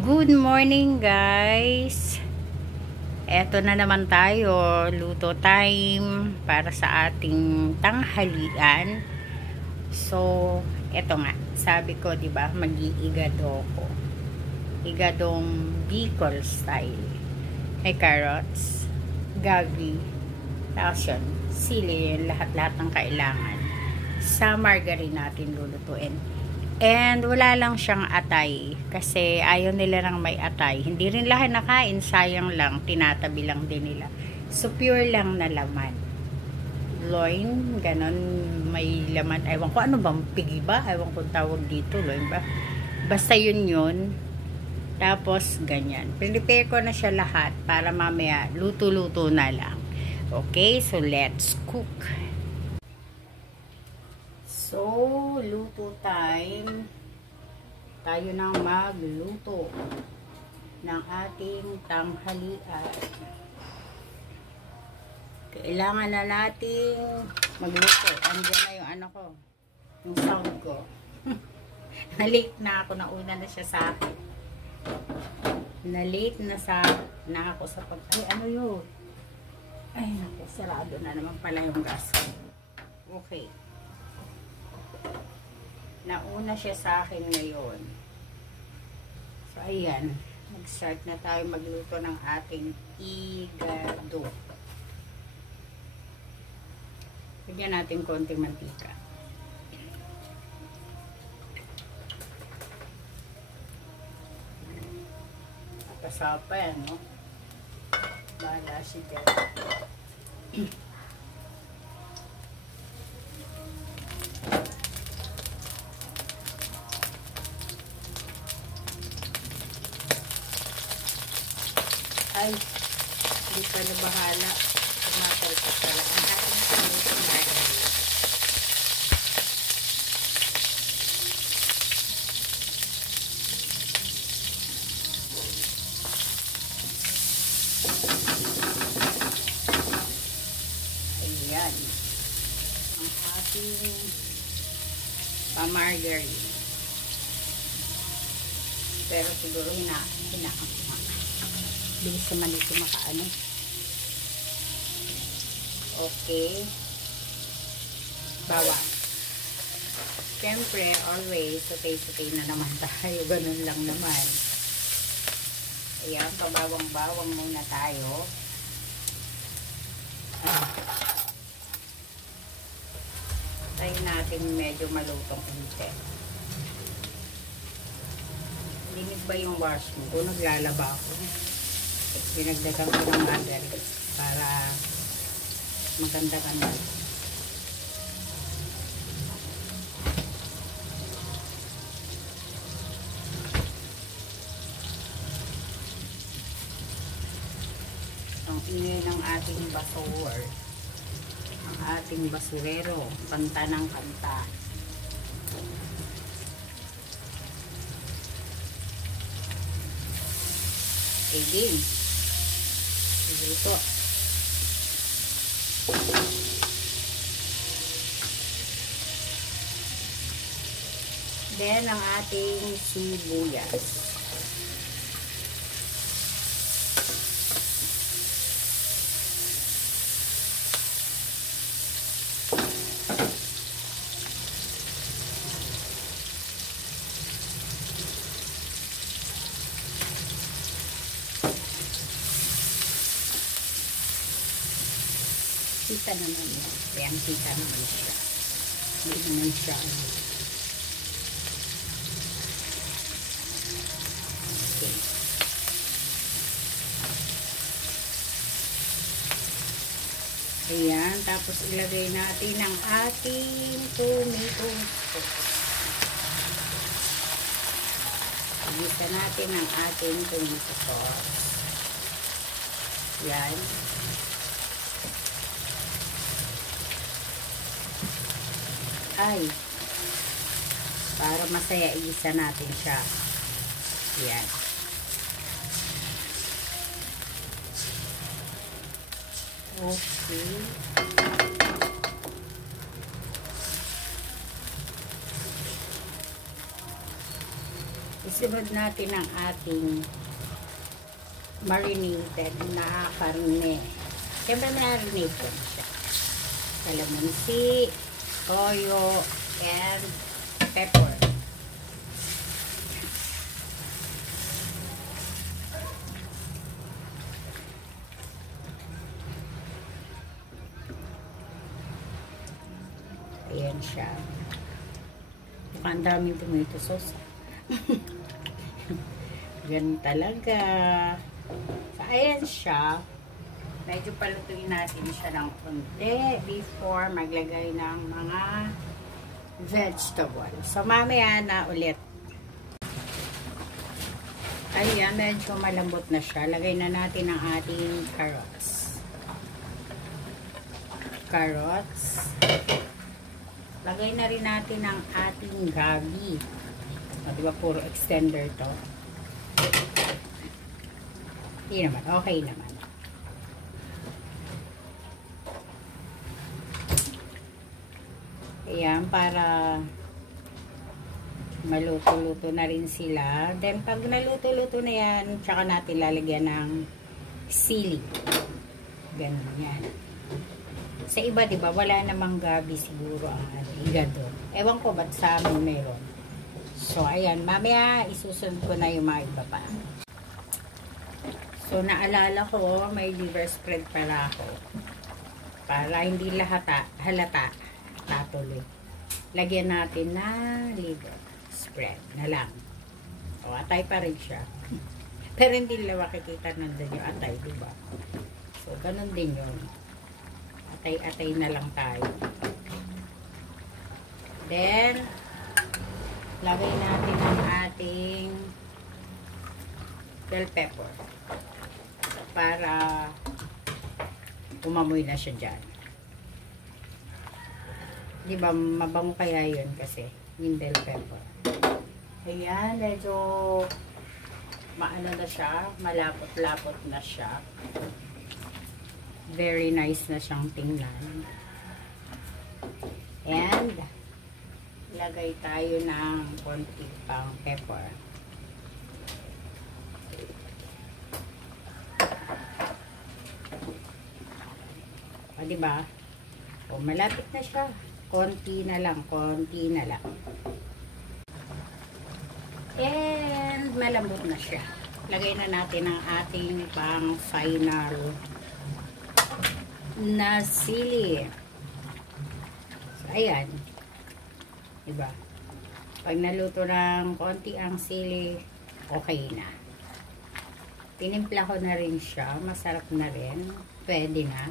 Good morning guys. Eto na naman tayo, luto time para sa ating tanghalian. So, eto nga, sabi ko 'di ba, mag-iigado ko. Igadong Bicol style. May carrots, gabi, tapos yun, sili, lahat-lahat ng kailangan. Sa margarine natin lulutuin. And wala lang siyang atay kasi ayaw nila ng may atay. Hindi rin lahat nakain, sayang lang, tinatabi lang din nila. So pure lang na laman. Loin, ganon, may laman. Ewan ko ano bang pigi ba? Ewan ko tawag dito, loin ba? Basta yun. Tapos ganyan. Prepare ko na siya lahat para mamaya luto-luto na lang. Okay, so let's cook. So, luto time. Tayo nang magluto ng ating tanghalian. Kailangan na nating magluto. Andiyan na yung ano ko, yung sound ko. Na-late na ako, nauna na siya sa akin. Na-late na ako sa pag... Ay, ano yun? Ay, naku, sarado na naman pala yung gas ko. Okay. Nauna siya sa akin ngayon. So, ayan. Nag-start na tayo magluto ng ating igado. Bigyan natin konting mantika. Napasapa yan, no? Bahala si Jen. Ay, hindi ka na bahala. Tumatalpak pala. Ang ating saluto na rin. Ayan. Ang ating pamargarine. Pero siguro hinaang bilis naman ito makaano. Okay. Bawang. Siyempre, always, sutay-sutay na naman tayo. Ganun lang naman. Ayan, pabawang-bawang muna tayo. Tayo natin medyo malutong konti. Linis ba yung wash mo? O naglalaba ako. Pinagdagan ko ng water para maganda-ganda. Ang ingay ng ating basur, ang ating basurero, kanta ng kanta. Okay, ito. Then, ang ating sibuyas. Kita naman yan. Ayan, kita naman siya. Hindi naman siya. Okay. Ayan, tapos ilagay natin ang ating tomato sauce. Igisa natin ang ating tomato sauce. Ayan. Ay, para masaya, igisa natin siya. Ayan. Okay. Isunod natin ang ating marinated na karne. Siyempre marinate ko na siya. Kalamansi, toyo, and pepper. Ayan siya. Mukhang daming tomato sauce. Ganun talaga. So, ayan siya. Medyo palutuin natin siya ng konti before maglagay ng mga vegetable. So, mamaya na ulit. Ayan, medyo malambot na siya. Lagay na natin ang ating carrots. Lagay na rin natin ang ating gabi. O, diba, puro extender to. Hindi naman. Okay naman. Ayan, para maluto-luto na rin sila. Then, pag naluto-luto na yan, tsaka natin lalagyan ng sili. Ganun yan. Sa iba, diba, wala namang gabi siguro ang higado. Ewan ko ba't sa amin meron. So, ayan, mamaya isusunod ko na yung mga iba pa. So, naalala ko, may liver spread pala ako. Para hindi halata, tatuloy. Lagyan natin na liver spread na lang. O, atay pa rin siya. Pero hindi nila makikita nandun yung atay, diba? So, ganun din yun. Atay-atay na lang tayo. Then, lagay natin ang ating bell pepper para umamoy na siya dyan. Di ba, mabango kaya yun kasi yung bell pepper. Ayan, medyo maano na siya, malapot-lapot na siya. Very nice na siyang tingnan. And, lagay tayo ng konti pang pepper. O, diba? O, malapit na siya. Konti na lang, konti na lang. And, malambot na siya. Lagay na natin ang ating pang final na sili. So, ayan. Diba? Pag naluto ng konti ang sili, okay na. Tinimpla ko na rin siya. Masarap na rin. Pwede na.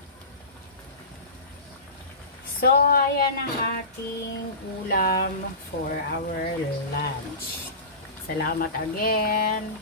So, ayan ang ating ulam for our lunch. Salamat again.